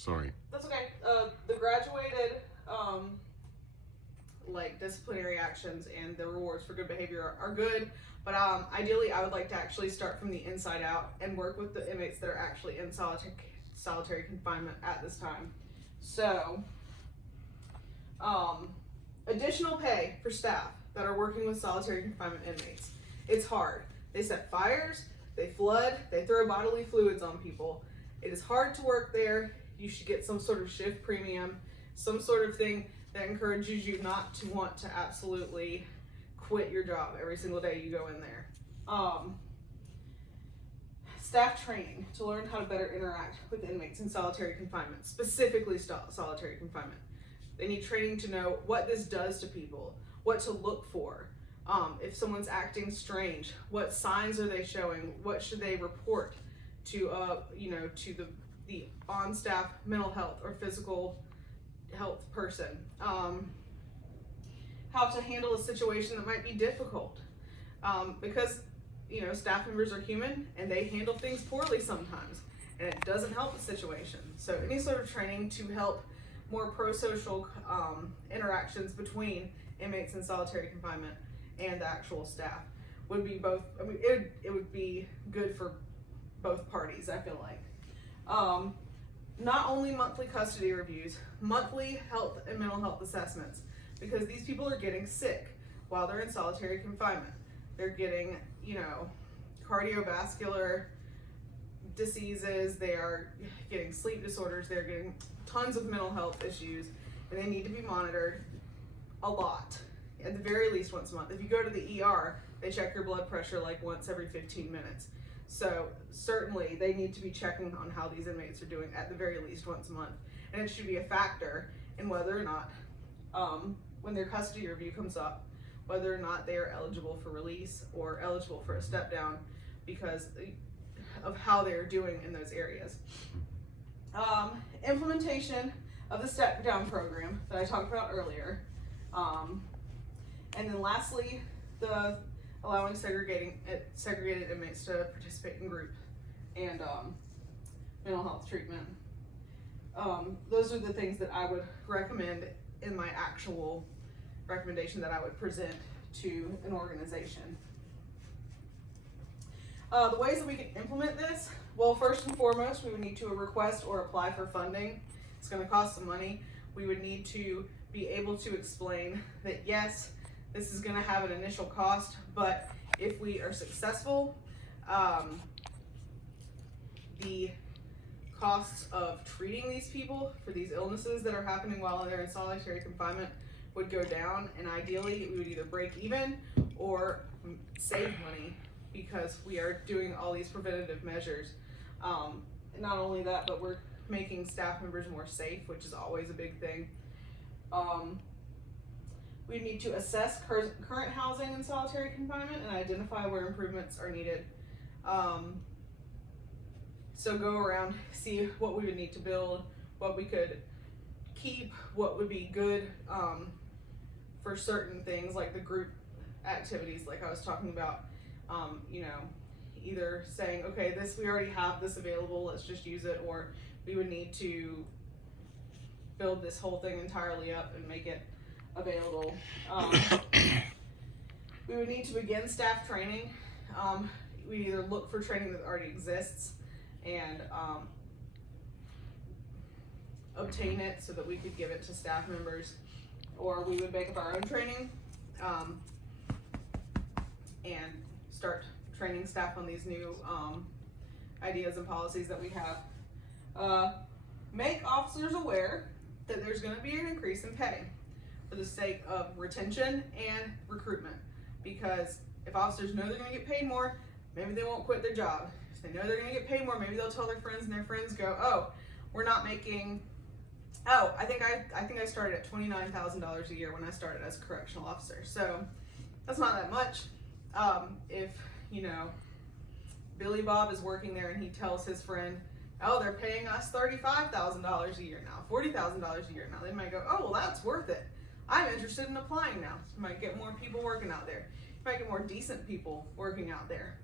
Sorry. That's okay. The graduated like disciplinary actions and the rewards for good behavior are good, but ideally I would like to actually start from the inside out and work with the inmates that are actually in solitary confinement at this time. So additional pay for staff that are working with solitary confinement inmates. It's hard. They set fires, they flood, they throw bodily fluids on people. It is hard to work there. You should get some sort of shift premium, some sort of thing that encourages you not to want to absolutely quit your job every single day you go in there. Staff training to learn how to better interact with inmates in solitary confinement, specifically solitary confinement. They need training to know what this does to people, what to look for. If someone's acting strange, what signs are they showing? What should they report to, to the on-staff mental health or physical health person? How to handle a situation that might be difficult, because staff members are human and they handle things poorly sometimes, and it doesn't help the situation. So any sort of training to help more pro-social interactions between inmates in solitary confinement and the actual staff would be both. I mean, it would be good for both parties, I feel like. Not only monthly custody reviews, monthly health and mental health assessments, because these people are getting sick while they're in solitary confinement. They're getting, cardiovascular diseases, they are getting sleep disorders, they're getting tons of mental health issues, and they need to be monitored a lot, at the very least once a month. If you go to the ER, they check your blood pressure like once every 15 minutes. So certainly they need to be checking on how these inmates are doing at the very least once a month. And it should be a factor in whether or not, when their custody review comes up, whether or not they are eligible for release or eligible for a step down because of how they're doing in those areas. Implementation of the step down program that I talked about earlier. And then lastly, the allowing segregated inmates to participate in group and mental health treatment. Those are the things that I would recommend in my actual recommendation that I would present to an organization. The ways that we can implement this, well, first and foremost, we would need to request or apply for funding. It's going to cost some money. We would need to be able to explain that yes, this is going to have an initial cost, but if we are successful, the costs of treating these people for these illnesses that are happening while they're in solitary confinement would go down, and ideally we would either break even or save money because we are doing all these preventative measures. Not only that, but we're making staff members more safe, which is always a big thing. We need to assess current housing in solitary confinement and identify where improvements are needed. So go around, see what we would need to build, what we could keep, what would be good for certain things like the group activities like I was talking about. Either saying, okay, we already have this available, let's just use it, or we would need to build this whole thing entirely up and make it available. We would need to begin staff training. We'd either look for training that already exists and obtain it so that we could give it to staff members, or we would make up our own training and start training staff on these new ideas and policies that we have. Make officers aware that there's going to be an increase in pay for the sake of retention and recruitment, because if officers know they're going to get paid more, maybe they won't quit their job. If they know they're going to get paid more, maybe they'll tell their friends, and their friends go, oh, we're not making, oh, I think I started at $29,000 a year when I started as a correctional officer. So that's not that much. If, Billy Bob is working there and he tells his friend, oh, they're paying us $35,000 a year now, $40,000 a year now, they might go, oh, well, that's worth it. I'm interested in applying now. You might get more people working out there. You might get more decent people working out there.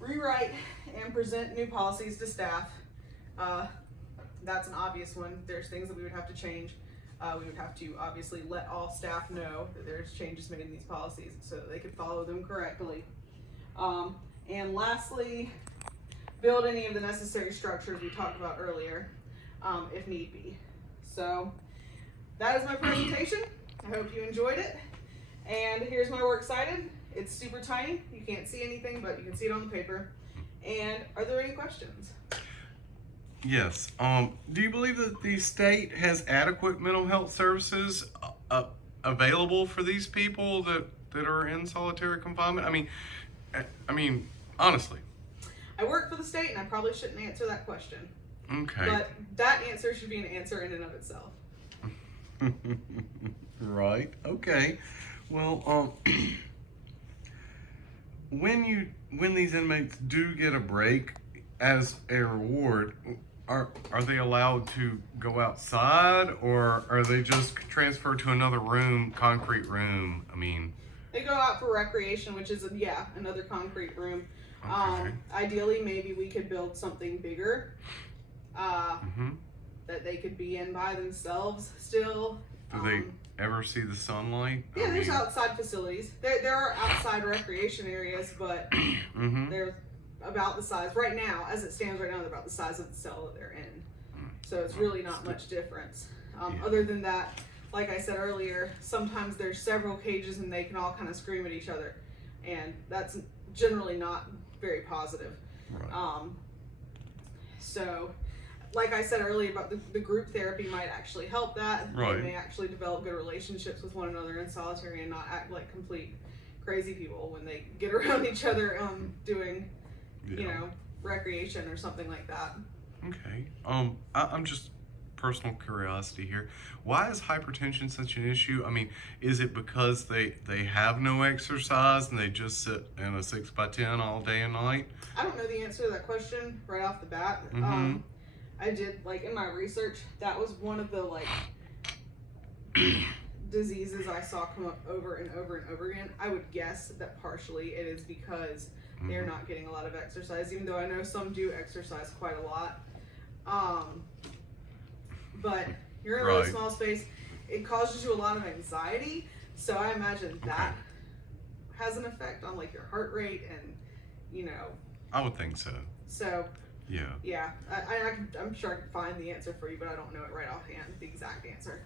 Rewrite and present new policies to staff That's an obvious one. There's things that we would have to change. We would have to obviously let all staff know that there's changes made in these policies so that they could follow them correctly. And lastly, build any of the necessary structures we talked about earlier, if need be. So that is my presentation. I hope you enjoyed it. And here's my works cited. It's super tiny. You can't see anything, but you can see it on the paper. And are there any questions? Yes. Do you believe that the state has adequate mental health services available for these people that are in solitary confinement? I mean, honestly. I work for the state, and I probably shouldn't answer that question. Okay. But that answer should be an answer in and of itself. Right. Okay. Well, when these inmates do get a break as a reward, are they allowed to go outside, or are they just transferred to another room, concrete room? They go out for recreation, which is another concrete room. Okay. Ideally, maybe we could build something bigger that they could be in by themselves still. Do they ever see the sunlight? Yeah, there's outside facilities. There are outside recreation areas, but they're about the size right now, as it stands right now. They're about the size of the cell that they're in. So it's really not much difference. Other than that, like I said earlier, sometimes there's several cages and they can all kind of scream at each other, and that's generally not very positive. Right. So, like I said earlier about the group therapy might actually help that. Right. They may actually develop good relationships with one another in solitary and not act like complete crazy people when they get around each other doing, recreation or something like that. Okay. I'm just personal curiosity here. Why is hypertension such an issue? Is it because they have no exercise and they just sit in a 6x10 all day and night? I don't know the answer to that question right off the bat. I did, in my research, that was one of the diseases I saw come up over and over and over again. I would guess that partially it is because they're not getting a lot of exercise, even though I know some do exercise quite a lot. But you're in a really small space. It causes you a lot of anxiety, so I imagine that has an effect on your heart rate and I would think so. So yeah, I'm sure I can find the answer for you, but I don't know it right offhand, the exact answer.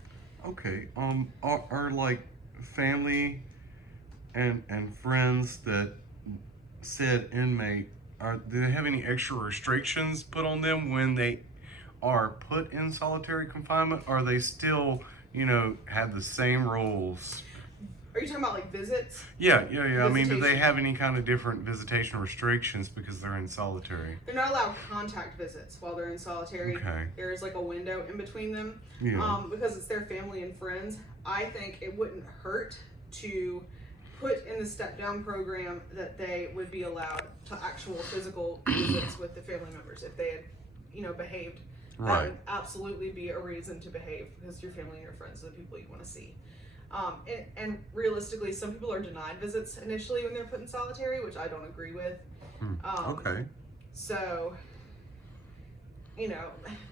Okay. Are family and friends that said inmate, do they have any extra restrictions put on them when they are put in solitary confinement? Or are they still, have the same rules? Are you talking about visits? Yeah. Do they have any kind of different visitation restrictions because they're in solitary? They're not allowed contact visits while they're in solitary. Okay. There is a window in between them. Yeah. Because it's their family and friends. I think it wouldn't hurt to put in the step down program that they would be allowed to actual physical visits with the family members if they had, behaved. Right. That would absolutely be a reason to behave because your family and your friends are the people you want to see. And realistically, some people are denied visits initially when they're put in solitary, which I don't agree with. Okay. So,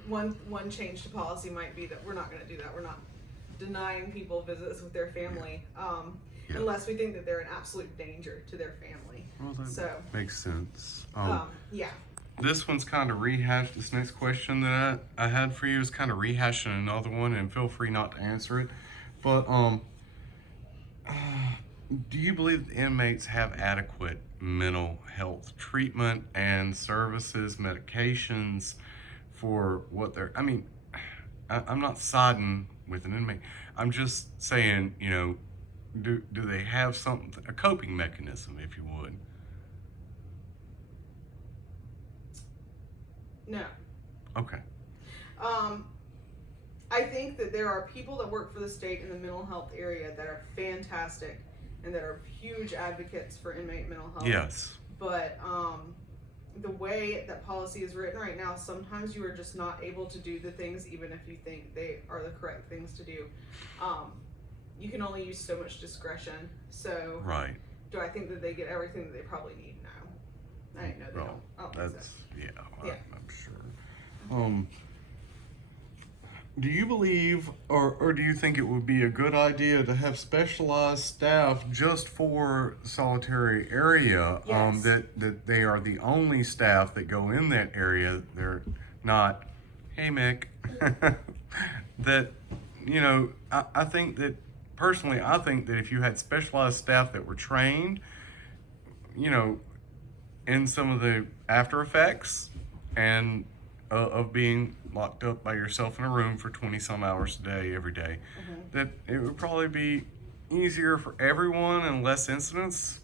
one change to policy might be that we're not going to do that. We're not denying people visits with their family unless we think that they're an absolute danger to their family. Well, that makes sense. Yeah. This one's kind of rehashed. This next question that I had for you is kind of rehashing another one, and feel free not to answer it. But do you believe that inmates have adequate mental health treatment and services, medications for what they're... I'm not siding with an inmate. I'm just saying, do they have a coping mechanism, if you would? No. Okay. I think that there are people that work for the state in the mental health area that are fantastic and that are huge advocates for inmate mental health. Yes. But the way that policy is written right now, sometimes you are just not able to do the things even if you think they are the correct things to do. You can only use so much discretion. So right. Do I think that they get everything that they probably need? No. I know they don't. I don't think so. Yeah, I'm sure. Do you believe, or do you think it would be a good idea to have specialized staff just for solitary area? Yes. That they are the only staff that go in that area. They're not, hey Mick, that, I think that, personally, I think that if you had specialized staff that were trained, you know, in some of the after effects and of being locked up by yourself in a room for 20 some hours a day every day, that it would probably be easier for everyone and less incidents.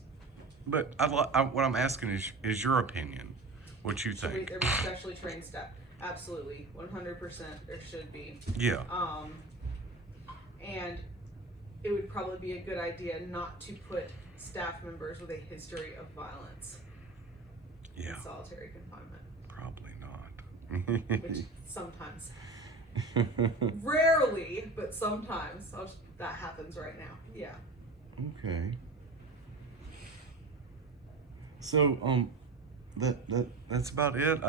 But what I'm asking is your opinion, what you Should think. there be specially trained staff? Absolutely, 100%. There should be. Yeah. And it would probably be a good idea not to put staff members with a history of violence Yeah. in solitary confinement, Probably which not. sometimes, rarely, but sometimes that happens right now. Yeah. Okay. So that's about it.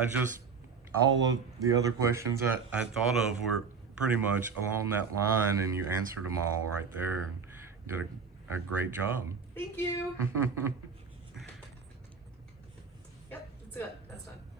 All of the other questions I thought of were pretty much along that line, and you answered them all right there. You did a great job. Thank you. Yep, that's good. That's done. Perfect.